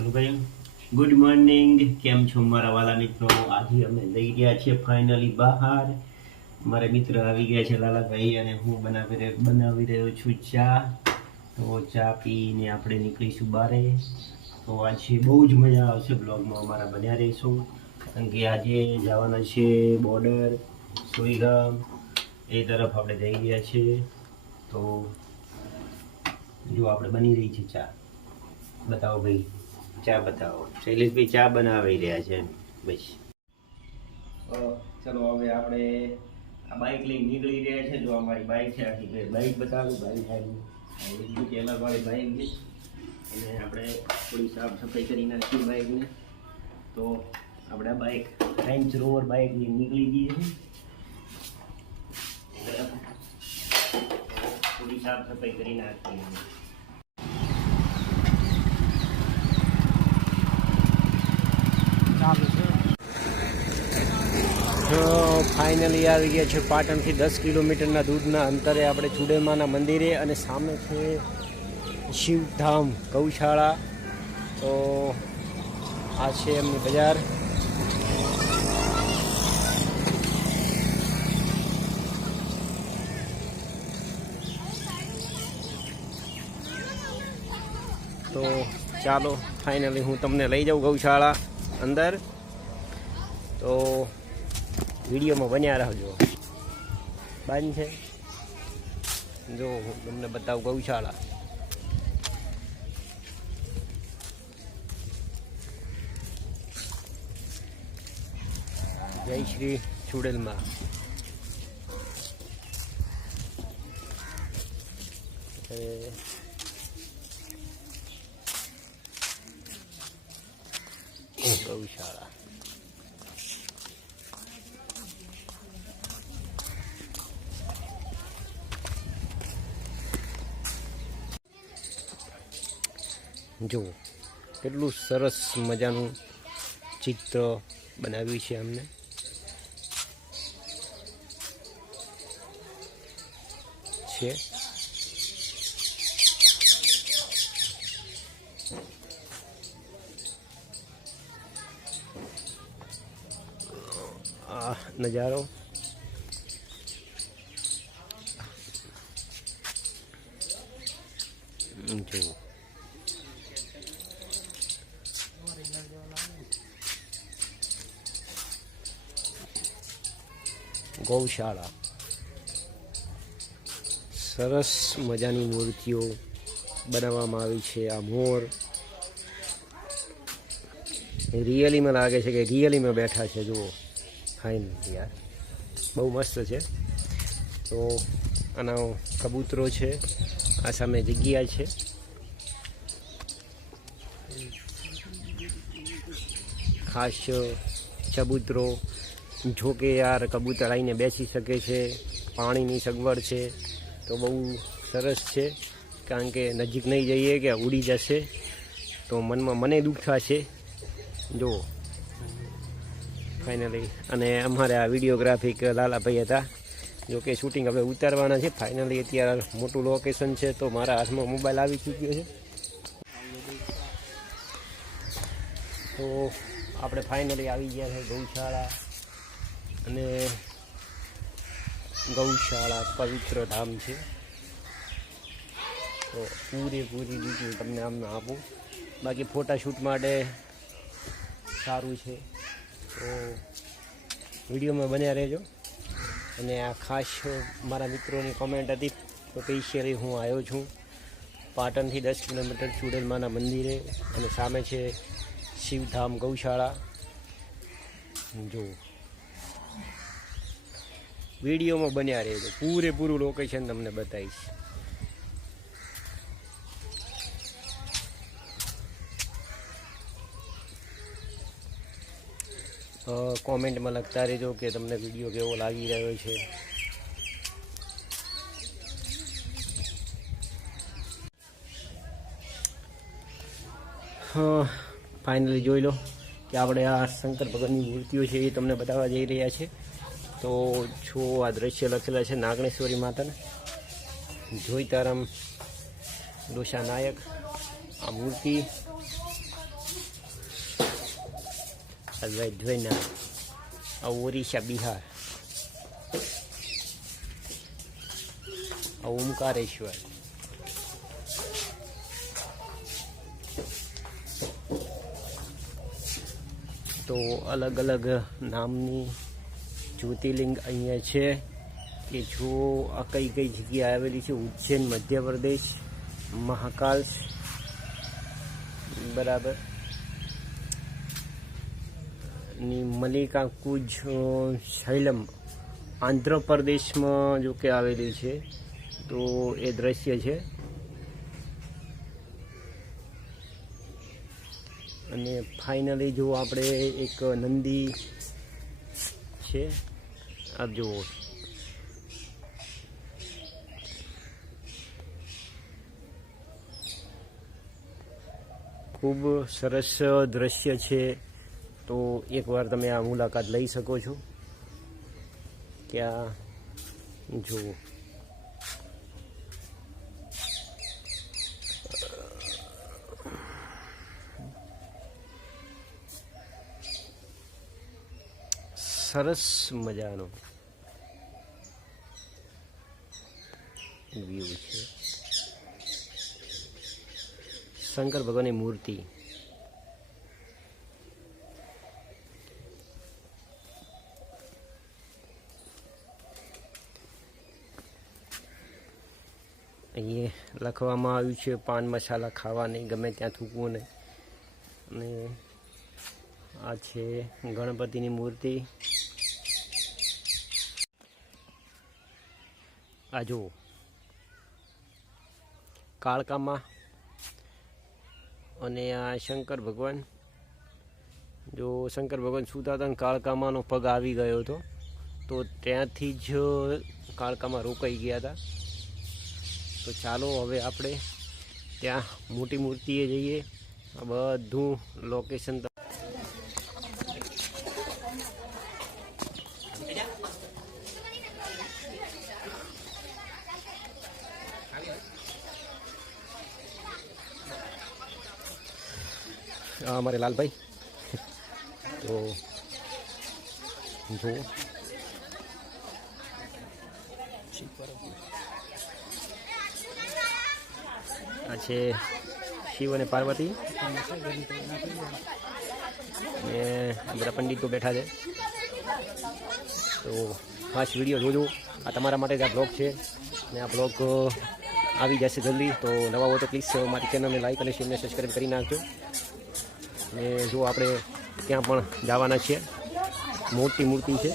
ચાલુ કર્યું. Good morning, કેમ છો મારા વાલા મિત્રો? આજે અમે લઈ ગયા છીએ ફાઇનલી બહાર. મારા મિત્ર આવી ગયા છે લાલાભાઈ, અને હું બનાવી રહ્યો છું ચા. તો ચા પીને આપણે નીકળીશું બારે. તો આજે બહુ જ મજા આવશે. બ્લોગમાં અમારા બન્યા રહીશું, કારણ કે આજે જવાના છે બોર્ડર સુઈગામ, એ તરફ આપણે જઈ ગયા છીએ. તો જો આપણે બની રહી છે ચા. બતાવો ભાઈ, ચા બતાવો. શૈલેષભાઈ ચા બનાવી રહ્યા છે બસ. ચલો હવે આપણે આ બાઇક લઈને નીકળી રહ્યા છે. જો અમારી બાઇક છે, આખી બાઇક બતાવું. બાઇક આવી કેમેરાવાળી બાઇક છે, અને આપણે થોડી સાફ સફાઈ કરી નાખી બાઇકને. તો આપણે આ બાઇક રેન્જ રોવર બાઇક લઈને નીકળી જઈએ છીએ. થોડી સાફ સફાઈ કરી નાખીએ. ફાઇનલી આવી ગયા છે પાટણથી 10 કિલોમીટરના દૂરના અંતરે આપણે ચુડેલમાના મંદિરે, અને સામે છે શિવધામ ગૌશાળા. તો આ છે એમની બજાર. તો ચાલો ફાઇનલી હું તમને લઈ જાઉં ગૌશાળા અંદર. તો વિડીયોમાં બન્યા રહેજો. બંધ છે, જો હું તમને બતાવું ગૌશાળા. જય શ્રી ચુડેલમાં. ગૌશાળા જો કેટલું સરસ મજાનું ચિત્ર બનાવ્યું છે અમને. છે આ નજારો. જો ગૌશાળા, સરસ મજાની મૂર્તિઓ બનાવવામાં આવી છે. આ મોર રિયલીમાં લાગે છે કે રિયલીમાં બેઠા છે. જુઓ, ફાઇન યાર, બહુ મસ્ત છે. તો આના કબૂતરો છે, આ સામે જગ્યા છે. ખાસ કબૂતરો, જો કે યાર કબૂતર આવીને બેસી શકે છે. પાણીની સગવડ છે, તો બહુ સરસ છે. કારણ કે નજીક નહીં જઈએ કે ઉડી જશે તો મને દુઃખ થશે. જો ફાઇનલી, અને અમારે આ વિડીયોગ્રાફિક લાલાભાઈ હતા. જો કે શૂટિંગ હવે ઉતારવાના છે. ફાઇનલી અત્યારે મોટું લોકેશન છે, તો મારા હાથમાં મોબાઈલ આવી ચૂક્યો છે. તો આપણે ફાઇનલી આવી ગયા છે ગૌશાળા, અને ગૌશાળા પવિત્ર ધામ છે. તો પૂરેપૂરી ડિટેલ તમને આમ આપું. બાકી ફોટાશૂટ માટે સારું છે, તો વિડીયોમાં બન્યા રહેજો. અને આ ખાસ મારા મિત્રોની કોમેન્ટ હતી, તો સ્પેશિયલી હું આવ્યો છું પાટણથી 10 કિલોમીટર ચુડેલમાના મંદિરે, અને સામે છે શિવધામ ગૌશાળા. જો વિડીયોમાં બન્યા રહેજો, પૂરેપૂરું લોકેશન તમને બતાવીશ. કોમેન્ટમાં લખતા રહેજો કે તમને વિડીયો કેવો લાગી રહ્યો છે. ફાઇનલી જોઈ લો કે આપણે આ શંકર ભગવાનની મૂર્તિઓ છે એ તમને બતાવવા જઈ રહ્યા છે. તો જો આ દ્રશ્ય લખેલા છે નાગણેશ્વરી માતાને, જોઈતારામ ડોસા નાયક. આ મૂર્તિ વૈદ્યનાથ, આ ઓરિસ્સા બિહાર, આ ઓમકારેશ્વર, તો અલગ અલગ નામની જ્યોતિર્લિંગ અહીંયા છે કે જો આ કઈ કઈ જગ્યાએ આવેલી છે. ઉજ્જૈન મધ્યપ્રદેશ, મહાકાલ બરાબર ની મલ્લિકાર્જુન શૈલમ આંધ્રપ્રદેશમાં જો કે આવેલી છે. તો એ દ્રશ્ય છે. અને ફાઇનલી જો આપણે એક નંદી છે, આ જુઓ, ખૂબ સરસ દ્રશ્ય છે. તો એકવાર તમે આ મુલાકાત લઈ શકો છો. ત્યાં જુઓ, સરસ મજાનો વ્યૂ છે. શંકર ભગવાનની મૂર્તિ, અહીંયા લખવામાં આવ્યું છે પાન મસાલા ખાવા નહીં, ગમે ત્યાં થૂકવું નહીં. અને આ છે ગણપતિની મૂર્તિ. આ જુઓ, કાળકામાં, અને આ શંકર ભગવાન. જો શંકર ભગવાન સૂતા હતા, કાળકામાંનો પગ આવી ગયો હતો, તો ત્યાંથી જ કાળકામાં રોકાઈ ગયા હતા. તો ચાલો હવે આપણે ત્યાં મોટી મૂર્તિએ જઈએ. આ બધું લોકેશન અમારે લાલભાઈ. તો જુઓ, આ છે શિવ અને પાર્વતી, ને બધા પંડિતો બેઠા છે. તો ખાસ વિડીયો જોજો. આ તમારા માટે જ આ બ્લોગ છે, ને આ બ્લોગ આવી જશે જલ્દી. તો નવા હો તો પ્લીઝ મારી ચેનલને લાઈક અને શેરને સબસ્ક્રાઈબ કરી નાખજો. ને જો આપણે ત્યાં પણ જવાના છીએ. મોટી મૂર્તિ છે.